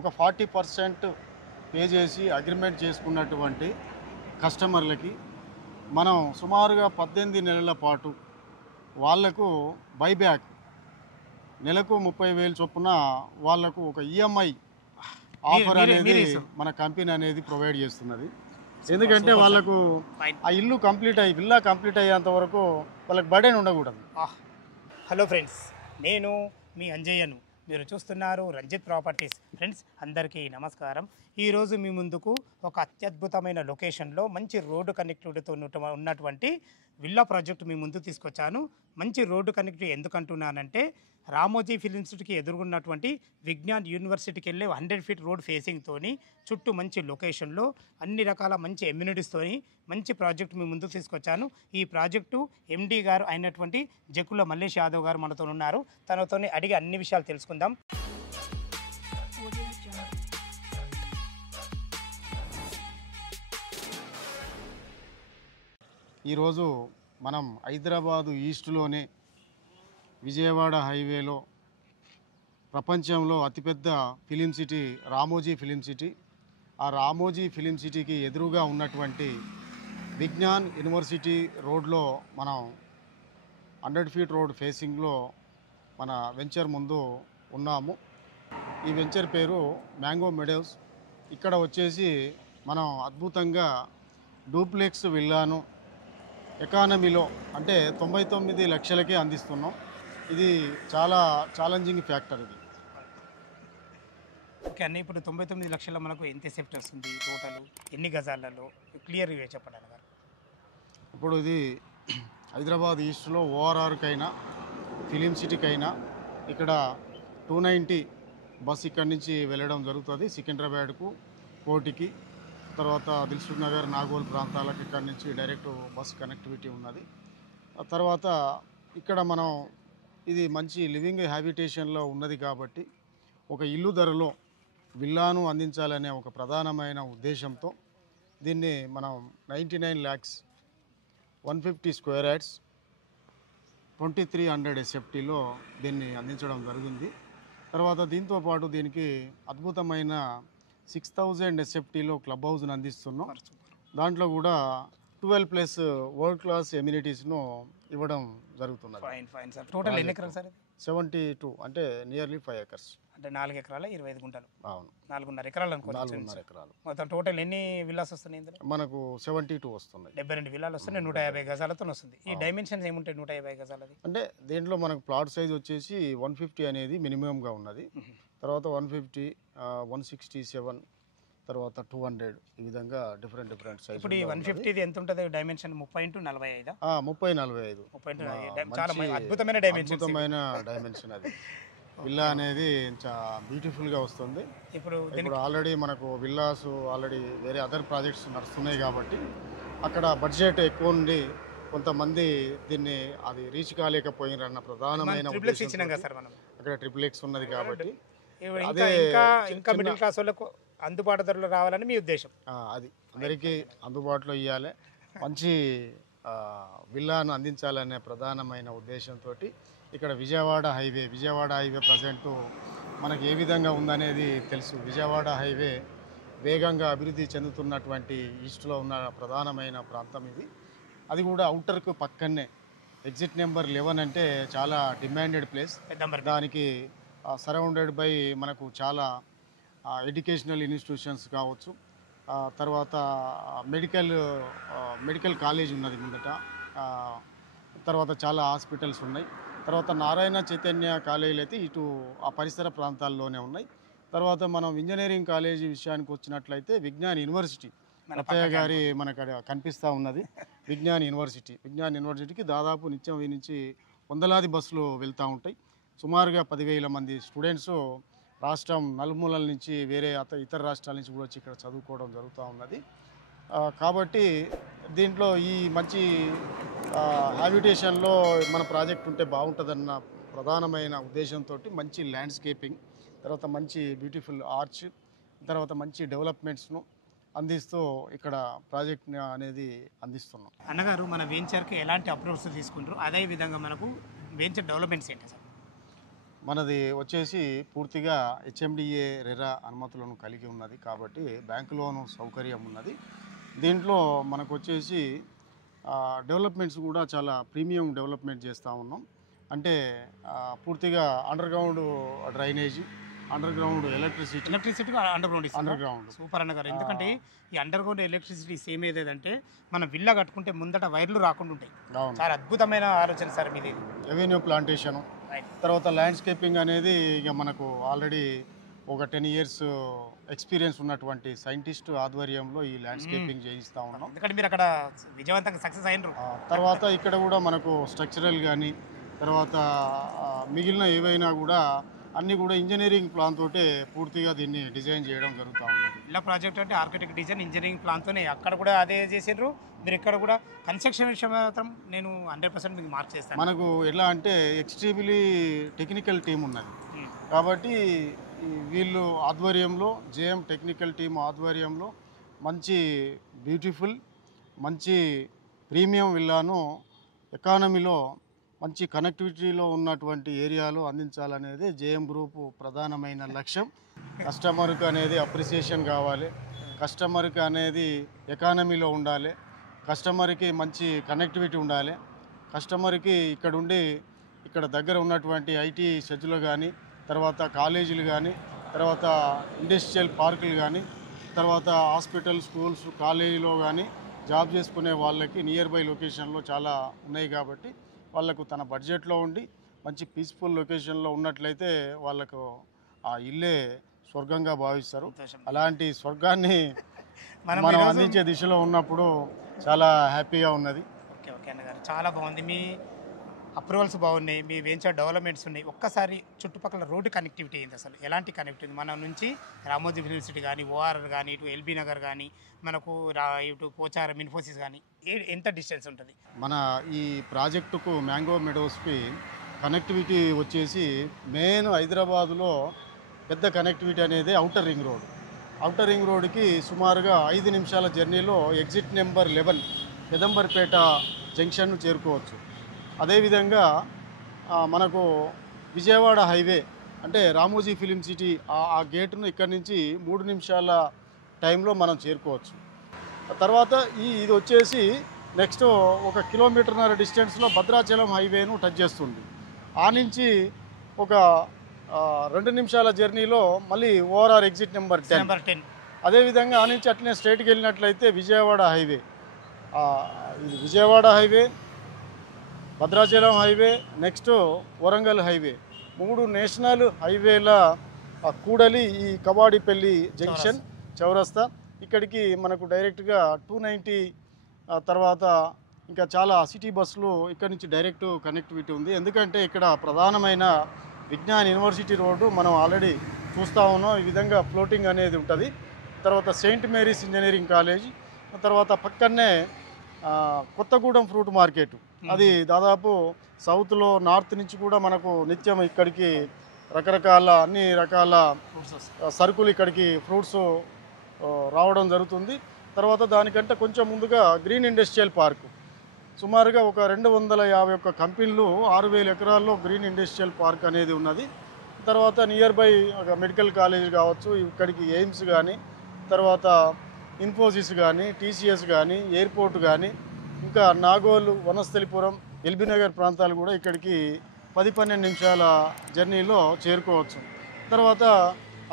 ఒక 40% పే చేసి అగ్రిమెంట్ చేసుకున్నటువంటి కస్టమర్లకి మనం సుమారుగా 18 నెలల పాటు వాళ్లకు బైబ్యాక్ నెలకు 30,000 చొప్పున వాళ్లకు ఒక ఈఎంఐ ఆఫర్ అనేది మన కంపెనీ అనేది ప్రొవైడ్ చేస్తున్నది. ఎందుకంటే వాళ్ళకు ఆ ఇల్లు విల్లా కంప్లీట్ అయ్యేంత వరకు వాళ్ళకి బర్డెన్ ఉండకూడదు. హలో ఫ్రెండ్స్, నేను మీ అంజయ్యను. మీరు చూస్తున్నారు రంజిత్ ప్రాపర్టీస్. ఫ్రెండ్స్ అందరికీ నమస్కారం. ఈరోజు మీ ముందుకు ఒక అత్యద్భుతమైన లొకేషన్లో మంచి రోడ్డు కనెక్టివిటీతో ఉన్నటువంటి విల్లా ప్రాజెక్టు మీ ముందు తీసుకొచ్చాను. మంచి రోడ్డు కనెక్టివిటీ ఎందుకంటున్నానంటే రామోజీ ఫిల్మ్ ఇన్స్టిట్యూట్కి ఎదుర్కొన్నటువంటి విజ్ఞాన్ యూనివర్సిటీకి వెళ్ళే 100 ఫీట్ రోడ్ ఫేసింగ్తోని చుట్టూ మంచి లొకేషన్లో అన్ని రకాల మంచి ఎమ్యూనిటీస్తోని మంచి ప్రాజెక్టు మీ ముందుకు తీసుకొచ్చాను. ఈ ప్రాజెక్టు ఎండి గారు అయినటువంటి జక్కుల మల్లేష్ యాదవ్ గారు మనతో ఉన్నారు. తనతో అడిగి అన్ని విషయాలు తెలుసుకుందాం. ఈరోజు మనం హైదరాబాదు ఈస్ట్లోనే విజయవాడ హైవేలో ప్రపంచంలో అతిపెద్ద film city Ramoji film city, ఆ రామోజీ ఫిలిం సిటీకి ఎదురుగా ఉన్నటువంటి విజ్ఞాన్ యూనివర్సిటీ రోడ్లో మనం 100 ఫీట్ రోడ్ ఫేసింగ్లో మన వెంచర్ ముందు ఉన్నాము. ఈ వెంచర్ పేరు మ్యాంగో మెడోస్. ఇక్కడ వచ్చేసి మనం అద్భుతంగా డూప్లెక్స్ విల్లాను ఎకానమీలో అంటే 99 లక్షలకే అందిస్తున్నాం. ఇది చాలా ఛాలెంజింగ్ ఫ్యాక్టర్. ఇది ఓకే అన్న, ఇప్పుడు 99 లక్షల మనకు ఎంత సేఫ్టీ వస్తుంది? టోటల్ ఎన్ని గజాలలో క్లియర్గా చెప్పండి అన్నగారు. ఇప్పుడు ఇది హైదరాబాద్ ఈస్ట్లో ఓఆర్ఆర్కైనా ఫిలిం సిటీకైనా ఇక్కడ 290 బస్ ఇక్కడి నుంచి వెళ్ళడం జరుగుతుంది. సికింద్రాబాద్కు, కోటికి, తర్వాత దిల్సుఖ్ నగర్, నాగోల్ ప్రాంతాలకు ఇక్కడి నుంచి డైరెక్ట్ బస్ కనెక్టివిటీ ఉన్నది. తర్వాత ఇక్కడ మనం ఇది మంచి లివింగ్ హ్యాబిటేషన్లో ఉన్నది కాబట్టి ఒక ఇల్లు ధరలో విల్లాను అందించాలనే ఒక ప్రధానమైన ఉద్దేశంతో దీన్ని మనం 99 lakhs 150 స్క్వేర్ యార్డ్స్ 2300 SFTలో దీన్ని అందించడం జరిగింది. తర్వాత దీంతోపాటు దీనికి అద్భుతమైన 6000 SFTలో క్లబ్ హౌస్ను అందిస్తున్నాం. దాంట్లో కూడా 12+ వరల్డ్ క్లాస్ ఎమ్యూనిటీస్ను ఇవ్వడం జరుగుతున్నది. టోటల్ ఎన్ని ఎకరాలు సార్? 72 అంటే నియర్లీ 5 acres. అంటే 4 ఎకరాల 25 గుంటలు. అవును, 4.5 ఎకరాలు అనుకోండి. 4.5 ఎకరాలు. మొత్తం టోటల్ ఎన్ని విల్లాస్ వస్తున్నాయి ఇందులో? మనకు 72 వస్తున్నాయి. 72 విల్లాలు వస్తున్నాయి. 150 గజాలతో వస్తుంది. ఈ డైమెన్షన్స్ ఏముంటాయి 150 గజాలది? అంటే దీంట్లో మనకు ప్లాట్ సైజ్ వచ్చేసి 150 అనేది మినిమంగా ఉన్నది. తర్వాత 150, 167, తర్వాత 200, ఈ విధంగా డిఫరెంట్ సైజ్. ఇప్పుడు ఈ 150 ఎంత ఉంటుంది డైమెన్షన్? 30x45? 30x45. 30 చాలా అద్భుతమైన డైమెన్షన్ అది. విల్లా అనేది బ్యూటిఫుల్గా వస్తుంది. ఇప్పుడు ఆల్రెడీ మనకు విల్లాస్ ఆల్రెడీ వేరే అదర్ ప్రాజెక్ట్స్ నడుస్తున్నాయి కాబట్టి అక్కడ బడ్జెట్ ఎక్కువ ఉండి కొంతమంది దీన్ని అది రీచ్ కాలేకపోయినన్న ప్రధానమైన అక్కడ ట్రిపుల్ X ఉన్నది కాబట్టి ఇంకా మిడిల్ క్లాస్ వాళ్ళకు అందుబాటు ధరలో రావాలని మీ ఉద్దేశం. అది అందరికీ అందుబాటులో ఇవ్వాలి, మంచి విల్లాను అందించాలనే ప్రధానమైన ఉద్దేశంతో ఇక్కడ విజయవాడ హైవే ప్రజెంట్ మనకి ఏ విధంగా ఉందనేది తెలుసు. విజయవాడ హైవే వేగంగా అభివృద్ధి చెందుతున్నటువంటి ఈస్ట్లో ఉన్న ప్రధానమైన ప్రాంతం ఇది. అది కూడా అవుటర్కు పక్కనే ఎగ్జిట్ నెంబర్ 11 అంటే చాలా డిమాండెడ్ ప్లేస్. దానికి సరౌండెడ్ బై మనకు చాలా ఎడ్యుకేషనల్ ఇన్స్టిట్యూషన్స్ కావచ్చు, తర్వాత మెడికల్ కాలేజ్ ఉన్నది ముందట, తర్వాత చాలా హాస్పిటల్స్ ఉన్నాయి. తర్వాత నారాయణ చైతన్య కాలేజీలు అయితే ఇటు ఆ పరిసర ప్రాంతాల్లోనే ఉన్నాయి. తర్వాత మనం ఇంజనీరింగ్ కాలేజీ విషయానికి వచ్చినట్లయితే విజ్ఞాన్ యూనివర్సిటీ అత్తయ్య గారి మనకు కనిపిస్తూ ఉన్నది. విజ్ఞాన్ యూనివర్సిటీకి దాదాపు నిత్యం ఈ నుంచి వందలాది బస్సులు వెళ్తూ ఉంటాయి. సుమారుగా 10,000 మంది స్టూడెంట్స్ రాష్ట్రం నలుమూలల నుంచి వేరే ఇతర రాష్ట్రాల నుంచి కూడా వచ్చి ఇక్కడ చదువుకోవడం జరుగుతూ ఉన్నది. కాబట్టి దీంట్లో ఈ మంచి హ్యాబిటేషన్లో మన ప్రాజెక్ట్ ఉంటే బాగుంటుందన్న ప్రధానమైన ఉద్దేశంతో మంచి ల్యాండ్స్కేపింగ్, తర్వాత మంచి బ్యూటిఫుల్ ఆర్చ్, తర్వాత మంచి డెవలప్మెంట్స్ను అందిస్తూ ఇక్కడ ప్రాజెక్ట్ అనేది అందిస్తున్నాం. అన్నగారు, మన వెంచర్కి ఎలాంటి అప్రోచ్ తీసుకుంటారు? అదేవిధంగా మనకు వెంచర్ డెవలప్మెంట్స్ ఏంటి సార్? మనది వచ్చేసి పూర్తిగా హెచ్ఎండిఏ రెరా అనుమతులను కలిగి ఉన్నది కాబట్టి బ్యాంకు లోను సౌకర్యం ఉన్నది. దీంట్లో మనకు వచ్చేసి డెవలప్మెంట్స్ కూడా చాలా ప్రీమియం డెవలప్మెంట్ చేస్తూ ఉన్నాం. అంటే పూర్తిగా under ground drainage, under ground electricity under ground super అన్నగారు. ఎందుకంటే ఈ అండర్ గ్రౌండ్ ఎలక్ట్రిసిటీ సేమ్ ఏదేదంటే మనం విల్లా కట్టుకుంటే ముందట వైర్లు రాకుండా ఉంటాయి. చాలా అద్భుతమైన ఆలోచన సార్ మీది. రెవెన్యూ ప్లాంటేషను, తర్వాత ల్యాండ్స్కేపింగ్ అనేది ఇక మనకు ఆల్రెడీ ఒక 10 years ఎక్స్పీరియన్స్ ఉన్నటువంటి సైంటిస్ట్ ఆధ్వర్యంలో ఈ ల్యాండ్స్కేపింగ్ చేయిస్తూ ఉన్నాం. ఎందుకంటే మీరు అక్కడ విజయవంతంగా సక్సెస్ అయినారు. తర్వాత ఇక్కడ కూడా మనకు స్ట్రక్చరల్ కానీ తర్వాత మిగిలిన ఏవైనా కూడా అన్నీ కూడా ఇంజనీరింగ్ ప్లాన్ తోటే పూర్తిగా దీన్ని డిజైన్ చేయడం జరుగుతూ ఉన్నది. ఇలా ప్రాజెక్ట్ అంటే ఆర్కిటెక్ట్ డిజైన్ ఇంజనీరింగ్ ప్లాన్తోనే అక్కడ కూడా అదే చేసారు. మీరు ఇక్కడ కూడా కన్స్ట్రక్షన్ విషయం మాత్రం నేను 100% మీకు మార్క్ చేస్తాను. మనకు ఎలా అంటే ఎక్స్ట్రీమ్లీ టెక్నికల్ టీం ఉన్నది కాబట్టి వీళ్ళు ఆధ్వర్యంలో జేఎం టెక్నికల్ టీం ఆధ్వర్యంలో మంచి బ్యూటిఫుల్ మంచి ప్రీమియం విల్లాను ఎకానమీలో మంచి కనెక్టివిటీలో ఉన్నటువంటి ఏరియాలో అందించాలనేది జేఎం గ్రూపు ప్రధానమైన లక్ష్యం. కస్టమర్కి అనేది అప్రిసియేషన్ కావాలి, కస్టమర్కి అనేది ఎకానమీలో ఉండాలి, కస్టమర్కి మంచి కనెక్టివిటీ ఉండాలి, కస్టమర్కి ఇక్కడ దగ్గర ఉన్నటువంటి ఐటీ షెడ్యూల్ కానీ తర్వాత కాలేజీలు కానీ తర్వాత ఇండస్ట్రియల్ పార్కులు కానీ తర్వాత హాస్పిటల్ స్కూల్స్ కాలేజీలో కానీ జాబ్ చేసుకునే వాళ్ళకి నియర్ బై లొకేషన్లో చాలా ఉన్నాయి కాబట్టి వాళ్ళకు తన బడ్జెట్లో ఉండి మంచి పీస్ఫుల్ లొకేషన్లో ఉన్నట్లయితే వాళ్ళకు ఆ ఇల్లే స్వర్గంగా భావిస్తారు. అలాంటి స్వర్గాన్ని మనం అందించే దిశలో ఉన్నప్పుడు చాలా హ్యాపీగా ఉన్నది. ఓకే ఓకే అన్నగారు, చాలా బాగుంది. మీ అప్రూవల్స్ బాగున్నాయి, మీ వెంచర్ డెవలప్మెంట్స్ ఉన్నాయి. ఒక్కసారి చుట్టుపక్కల రోడ్డు కనెక్టివిటీ అయింది, అసలు ఎలాంటి కనెక్టివిటీ? మన నుంచి రామోజీ యూనివర్సిటీ కానీ ఓఆర్ఆర్ కానీ ఇటు ఎల్బీ నగర్ కానీ మనకు ఇటు పోచారం ఇన్ఫోసిస్ కానీ ఎంత డిస్టెన్స్ ఉంటుంది? మన ఈ ప్రాజెక్టుకు మ్యాంగో మెడోస్కి కనెక్టివిటీ వచ్చేసి మెయిన్ హైదరాబాదులో పెద్ద కనెక్టివిటీ అనేది outer ring road. Outer ring రోడ్కి సుమారుగా 5 నిమిషాల జర్నీలో ఎగ్జిట్ నెంబర్ 11 పెదంబర్పేట జంక్షన్ను చేరుకోవచ్చు. అదేవిధంగా మనకు విజయవాడ హైవే అంటే రామోజీ ఫిలిం సిటీ ఆ గేటును ఇక్కడి నుంచి 3 నిమిషాల టైంలో మనం చేరుకోవచ్చు. తర్వాత ఇది వచ్చేసి నెక్స్ట్ 1.5 కిలోమీటర్ల డిస్టెన్స్లో భద్రాచలం హైవేను టచ్ చేస్తుంది. ఆ నుంచి ఒక 2 నిమిషాల జర్నీలో మళ్ళీ ఓఆర్ఆర్ ఎగ్జిట్ నెంబర్ 10. అదేవిధంగా ఆ నుంచి అట్లనే స్ట్రైట్కి వెళ్ళినట్లయితే విజయవాడ హైవే, ఇది Vijayawada highway, Bhadrachalam highway, next Warangal highway, 3 national హైవేల కూడలి ఈ కవాడిపల్లి జంక్షన్ చౌరస్తా. ఇక్కడికి మనకు డైరెక్ట్గా 290 తర్వాత ఇంకా చాలా సిటీ బస్సులు ఇక్కడ నుంచి డైరెక్ట్ కనెక్టివిటీ ఉంది. ఎందుకంటే ఇక్కడ ప్రధానమైన విజ్ఞాన్ యూనివర్సిటీ రోడ్డు మనం ఆల్రెడీ చూస్తూ ఉన్నాం. ఈ విధంగా ఫ్లోటింగ్ అనేది ఉంటుంది. తర్వాత సెయింట్ మేరీస్ ఇంజనీరింగ్ కాలేజ్, తర్వాత పక్కనే కొత్తగూడెం ఫ్రూట్ మార్కెట్, అది దాదాపు సౌత్లో నార్త్ నుంచి కూడా మనకు నిత్యం ఇక్కడికి అన్ని రకాల సరుకులు ఇక్కడికి ఫ్రూట్స్ రావడం జరుగుతుంది. తర్వాత దానికంటే కొంచెం ముందుగా గ్రీన్ ఇండస్ట్రియల్ పార్కు, సుమారుగా ఒక 251 కంపెనీలు 6,000 ఎకరాల్లో గ్రీన్ ఇండస్ట్రియల్ పార్క్ అనేది ఉన్నది. తర్వాత నియర్ బై ఒక మెడికల్ కాలేజ్ కావచ్చు, ఇక్కడికి ఎయిమ్స్ కానీ తర్వాత ఇన్ఫోసిస్ కానీ టీసీఎస్ కానీ ఎయిర్పోర్ట్ కానీ ఇంకా నాగోలు వనస్థలిపురం ఎల్బీ నగర్ ప్రాంతాలు కూడా ఇక్కడికి 10-12 నిమిషాల జర్నీలో చేరుకోవచ్చు. తర్వాత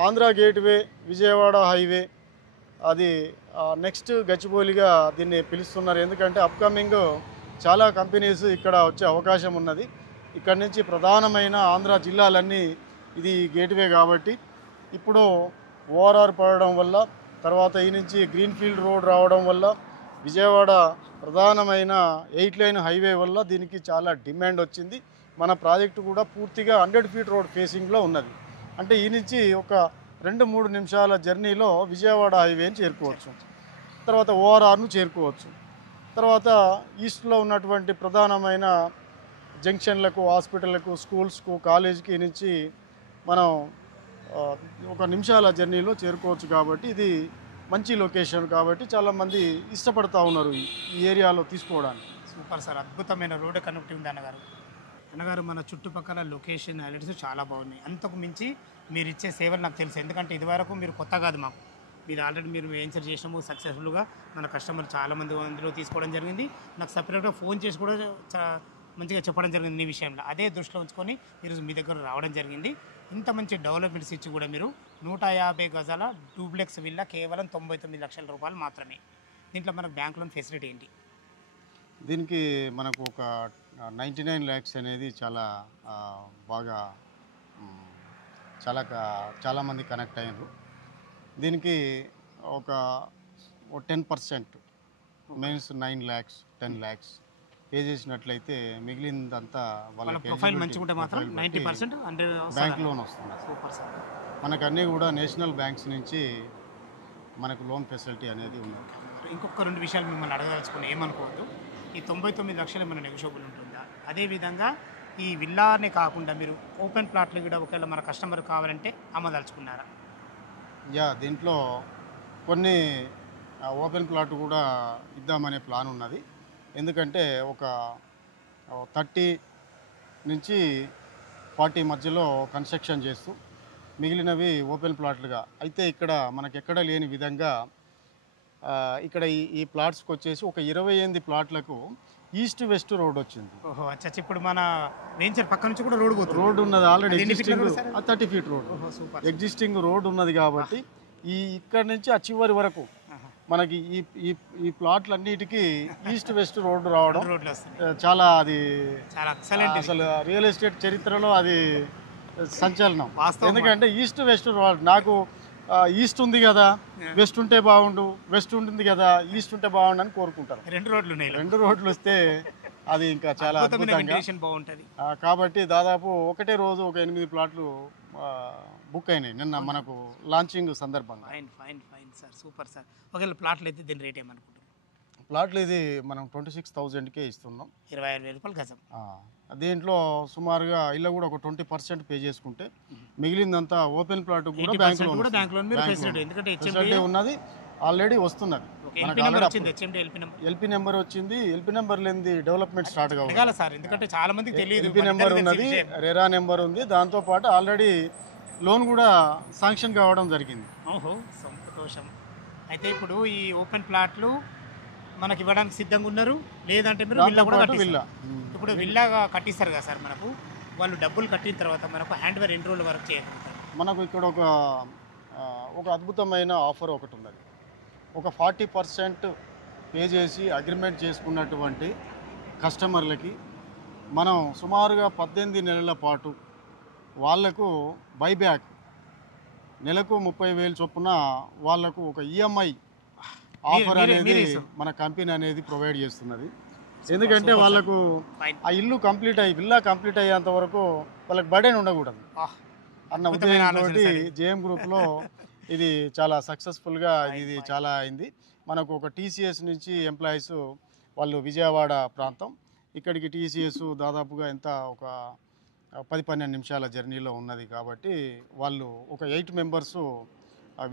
ఆంధ్ర గేట్వే, విజయవాడ హైవే, అది నెక్స్ట్ గచ్చిబౌలిగా దీన్ని పిలుస్తున్నారు. ఎందుకంటే అప్కమింగ్ చాలా కంపెనీస్ ఇక్కడ వచ్చే అవకాశం ఉన్నది. ఇక్కడ నుంచి ప్రధానమైన ఆంధ్ర జిల్లాలన్నీ ఇది గేట్వే కాబట్టి ఇప్పుడు ఓఆర్ఆర్ పడడం వల్ల తర్వాత ఈ నుంచి గ్రీన్ఫీల్డ్ రోడ్ రావడం వల్ల విజయవాడ ప్రధానమైన 8 లైన్ హైవే వల్ల దీనికి చాలా డిమాండ్ వచ్చింది. మన ప్రాజెక్టు కూడా పూర్తిగా 100 ఫీట్ రోడ్ ఫేసింగ్లో ఉన్నది. అంటే ఈ నుంచి ఒక 2-3 నిమిషాల జర్నీలో విజయవాడ హైవేని చేరుకోవచ్చు, తర్వాత ఓఆర్ఆర్ను చేరుకోవచ్చు. తర్వాత ఈస్ట్లో ఉన్నటువంటి ప్రధానమైన జంక్షన్లకు, హాస్పిటళ్లకు, స్కూల్స్కు, కాలేజీకి నుంచి మనం 1 నిమిషాల జర్నీలో చేరుకోవచ్చు. కాబట్టి ఇది మంచి లొకేషన్ కాబట్టి చాలామంది ఇష్టపడతా ఉన్నారు ఈ ఏరియాలో తీసుకోవడానికి. సూపర్ సార్, అద్భుతమైన రోడ్డు కనెక్టివిటీ ఉంది అన్నగారు. అన్నగారు మన చుట్టుపక్కల లొకేషన్ హైలైట్స్ చాలా బాగున్నాయి. అంతకు మించి మీరు ఇచ్చే సేవలు నాకు తెలుసు. ఎందుకంటే ఇదివరకు మీరు కొత్త కాదు మాకు. మీరు ఆల్రెడీ మీరు వెంచర్ చేసినాము సక్సెస్ఫుల్గా. మన కస్టమర్ చాలామంది అందులో తీసుకోవడం జరిగింది. నాకు సపరేట్గా ఫోన్ చేసి కూడా మంచిగా చెప్పడం జరిగింది ఈ విషయంలో. అదే దృష్టిలో ఉంచుకొని ఈరోజు మీ దగ్గర రావడం జరిగింది. ఇంత మంచి డెవలప్మెంట్స్ ఇచ్చి కూడా మీరు 150 గజాల డూప్లెక్స్ విల్లా కేవలం 99 లక్షల రూపాయలు మాత్రమే. దీంట్లో మనకు బ్యాంక్ లోన్ ఫెసిలిటీ ఏంటి? దీనికి మనకు ఒక 99 ల్యాక్స్ అనేది చాలా బాగా మ్, చాలామంది కనెక్ట్ అయ్యారు. దీనికి ఒక 10% మీన్స్ 9 ల్యాక్స్ 10 ల్యాక్స్ పే చేసినట్లయితే మిగిలిందంతా వాళ్ళ ప్రొఫైల్ మంచిగా ఉంటే మాత్రం 90% అంటే బ్యాంక్ లోన్ వస్తుంది. Super sir. మనకు అన్నీ కూడా నేషనల్ బ్యాంక్స్ నుంచి మనకు లోన్ ఫెసిలిటీ అనేది ఉంది. ఇంకొక 2 విషయాలు మిమ్మల్ని అడగదలుచుకుని ఏమనుకోవద్దు. ఈ 99 లక్షలు ఏమైనా నెగోషియబుల్ ఉంటుందా? అదేవిధంగా ఈ విల్లానే కాకుండా మీరు ఓపెన్ ప్లాట్లు కూడా ఒకవేళ మన కస్టమర్ కావాలంటే అమ్మదలుచుకున్నారా? దీంట్లో కొన్ని ఓపెన్ ప్లాట్ కూడా ఇద్దామనే ప్లాన్ ఉన్నది. ఎందుకంటే ఒక 30 నుంచి 40 మధ్యలో కన్స్ట్రక్షన్ చేస్తూ మిగిలినవి ఓపెన్ ప్లాట్లుగా అయితే ఇక్కడ మనకెక్కడ లేని విధంగా ఇక్కడ ఈ ప్లాట్స్కి వచ్చేసి ఒక 28 ప్లాట్లకు ఈస్ట్ వెస్ట్ రోడ్ వచ్చింది. ఓహో అచ్చా. ఇప్పుడు మన వెంచర్ పక్క నుంచి కూడా రోడ్ పోతుంది. రోడ్ ఉన్నది ఆల్రెడీ ఎగ్జిస్టింగ్ 30 ఫీట్ రోడ్ ఓహో సూపర్. ఎగ్జిస్టింగ్ రోడ్ ఉన్నది కాబట్టి ఇక్కడ నుంచి ఆ చివరి వరకు మనకి ఈ ప్లాట్లన్నిటికీ ఈస్ట్ వెస్ట్ రోడ్డు రావడం రోడ్లు వస్తుంది. చాలా అది చాలా ఎక్సలెంట్. అసలు రియల్ ఎస్టేట్ చరిత్రలో అది సంచలనం. వాస్తవం. ఎందుకంటే ఈస్ట్ వెస్ట్ రోడ్ నాకు ఈస్ట్ ఉంది కదా వెస్ట్ ఉంటే బాగుండు, వెస్ట్ ఉంటుంది కదా ఈస్ట్ ఉంటే బాగుండు అని కోరుకుంటారు. 2 రోడ్లు ఉన్నాయి. 2 రోడ్లు వస్తే అది ఇంకా చాలా అద్భుతంగా బాగుంటుంది. కాబట్టి దాదాపు ఒకటే రోజు ఒక 8 ప్లాట్లు బుక్ అయినాయి నిన్న మనకు లాంచింగ్ సందర్భంగా. Fine fine fine sir, super sir. ఒకవేళ ప్లాట్లు అయితే దీని రేట్ ఏమనుకుంటున్నారు? ప్లాట్లు ఇది మనం 26,000కే ఇస్తున్నాం. 25,000 రూపాయలు గజం. దీంట్లో సుమారుగా ఇల్లు కూడా ఒక 20% పే చేసుకుంటే మిగిలిందంతా ఓపెన్ ప్లాట్ కూడా బ్యాంక్ లోన్ ఫెసిలిటీ ఉన్నది. ఆల్రెడీ వస్తున్నది. ఎల్పీ నెంబర్ వచ్చింది. ఎల్పీ నెంబర్ లేని డెవలప్మెంట్ స్టార్ట్ కావాలి సార్. ఎందుకంటే చాలా మందికి తెలియదు. ఎల్పీ నెంబర్ ఉన్నది, రెరా నెంబర్ ఉంది. దాంతోపాటు ఆల్రెడీ లోన్ కూడా శాంక్షన్ కావడం జరిగింది. ఓహో సంతోషం. అయితే ఇప్పుడు ఈ ఓపెన్ ప్లాట్లు మనకి ఇవ్వడానికి సిద్ధంగా ఉన్నారు. లేదంటే మీరు విల్లా కూడా ఇప్పుడు విల్లాగా కట్టిస్తారు కదా సార్. మనకు వాళ్ళు డబ్బులు కట్టిన తర్వాత మనకు హ్యాండ్ ఓవర్ ఎన్ని రోజుల వరకు చేయగలుగుతారు? మనకు ఇక్కడ ఒక అద్భుతమైన ఆఫర్ ఒకటి ఉన్నది. ఒక 40% పే చేసి అగ్రిమెంట్ చేసుకున్నటువంటి కస్టమర్లకి మనం సుమారుగా 18 నెలల పాటు వాళ్లకు బైబ్యాక్ నెలకు 30,000 చొప్పున వాళ్లకు ఒక ఈఎంఐ ఆఫర్ అనేది మన కంపెనీ అనేది ప్రొవైడ్ చేస్తున్నది. ఎందుకంటే వాళ్ళకు ఆ ఇల్లు కంప్లీట్ అయ్యి విల్లా కంప్లీట్ అయ్యేంత వరకు వాళ్ళకి బర్డెన్ ఉండకూడదు అన్న ఉద్దేశంతో జేఎం గ్రూప్లో ఇది చాలా సక్సెస్ఫుల్గా ఇది చాలా అయింది. మనకు ఒక టీసీఎస్ నుంచి ఎంప్లాయీస్ వాళ్ళు విజయవాడ ప్రాంతం, ఇక్కడికి టీసీఎస్ దాదాపుగా ఎంత ఒక 10-12 నిమిషాల జర్నీలో ఉన్నది. కాబట్టి వాళ్ళు ఒక 8 మెంబర్స్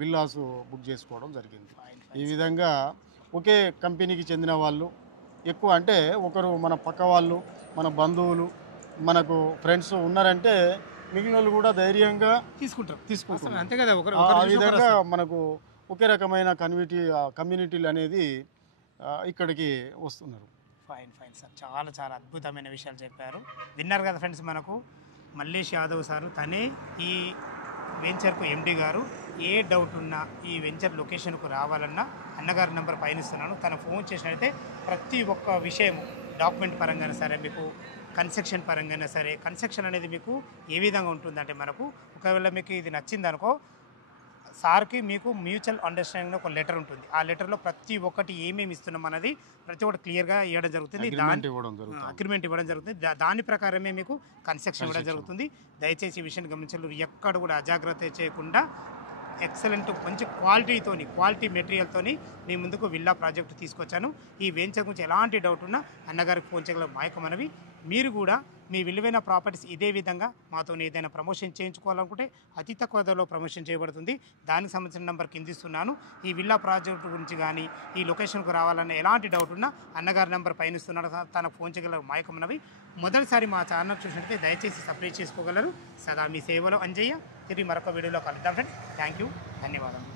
విల్లాస్ బుక్ చేసుకోవడం జరిగింది. ఈ విధంగా ఒకే కంపెనీకి చెందిన వాళ్ళు ఎక్కువ అంటే ఒకరు మన పక్క వాళ్ళు, మన బంధువులు, మనకు ఫ్రెండ్స్ ఉన్నారంటే మిగిలిన వాళ్ళు కూడా ధైర్యంగా తీసుకుంటారు. అంతే కదా. ఆ విధంగా మనకు ఒకే రకమైన కమ్యూనిటీలు అనేది ఇక్కడికి వస్తున్నారు. ఫైన్ ఫైన్ సార్, చాలా చాలా అద్భుతమైన విషయాలు చెప్పారు. విన్నారు కదా ఫ్రెండ్స్, మనకు మల్లేష్ యాదవ్ సారు, తనే ఈ వెంచర్కు ఎండి గారు. ఏ డౌట్ ఉన్నా ఈ వెంచర్ లొకేషన్కు రావాలన్నా అన్నగారి నెంబర్ పైన ఇస్తున్నాను. తను ఫోన్ చేసినట్లయితే ప్రతి ఒక్క విషయం డాక్యుమెంట్ పరంగానే సరే, మీకు కన్స్ట్రక్షన్ పరంగానే సరే, కన్స్ట్రక్షన్ అనేది మీకు ఏ విధంగా ఉంటుందంటే మనకు ఒకవేళ మీకు ఇది నచ్చిందనుకో సార్కి మీకు మ్యూచువల్ అండర్స్టాండింగ్ ఒక లెటర్ ఉంటుంది. ఆ లెటర్లో ప్రతి ఒక్కటి ఏమేమి ఇస్తున్నాం అన్నది ప్రతి ఒక్కటి క్లియర్గా ఇవ్వడం జరుగుతుంది. అగ్రిమెంట్ ఇవ్వడం జరుగుతుంది. దాని ప్రకారమే మీకు కన్స్ట్రక్షన్ ఇవ్వడం జరుగుతుంది. దయచేసి ఈ విషయాన్ని గమనించాలి. ఎక్కడ కూడా అజాగ్రత్త చేయకుండా ఎక్సలెంట్ మంచి క్వాలిటీ మెటీరియల్తోని మీ ముందుకు విల్లా ప్రాజెక్టు తీసుకొచ్చాను. ఈ వెంచర్ గురించి ఎలాంటి డౌట్ ఉన్నా అన్నగారికి ఫోన్ చేయగల మా యొక్క మనవి. మీరు కూడా మీ విలువైన ప్రాపర్టీస్ ఇదే విధంగా మాతో ఏదైనా ప్రమోషన్ చేయించుకోవాలనుకుంటే అతి తక్కువ ధరలో ప్రమోషన్ చేయబడుతుంది. దానికి సంబంధించిన నెంబర్ కింద ఇస్తున్నాను. ఈ విల్లా ప్రాజెక్టు గురించి కానీ ఈ లొకేషన్కు రావాలన్న ఎలాంటి డౌట్ ఉన్నా అన్నగారి నెంబర్ పైన ఇస్తున్నాడు, తనకు ఫోన్ చేయగలరు. మాయకమున్నవి మొదటిసారి మా ఛానల్ చూసినట్లయితే దయచేసి సబ్స్క్రైబ్ చేసుకోగలరు. సదా మీ సేవలో అంజయ్య. తిరిగి మరొక వీడియోలో కలుద్దాం ఫ్రెండ్స్. థ్యాంక్ యూ, ధన్యవాదాలు.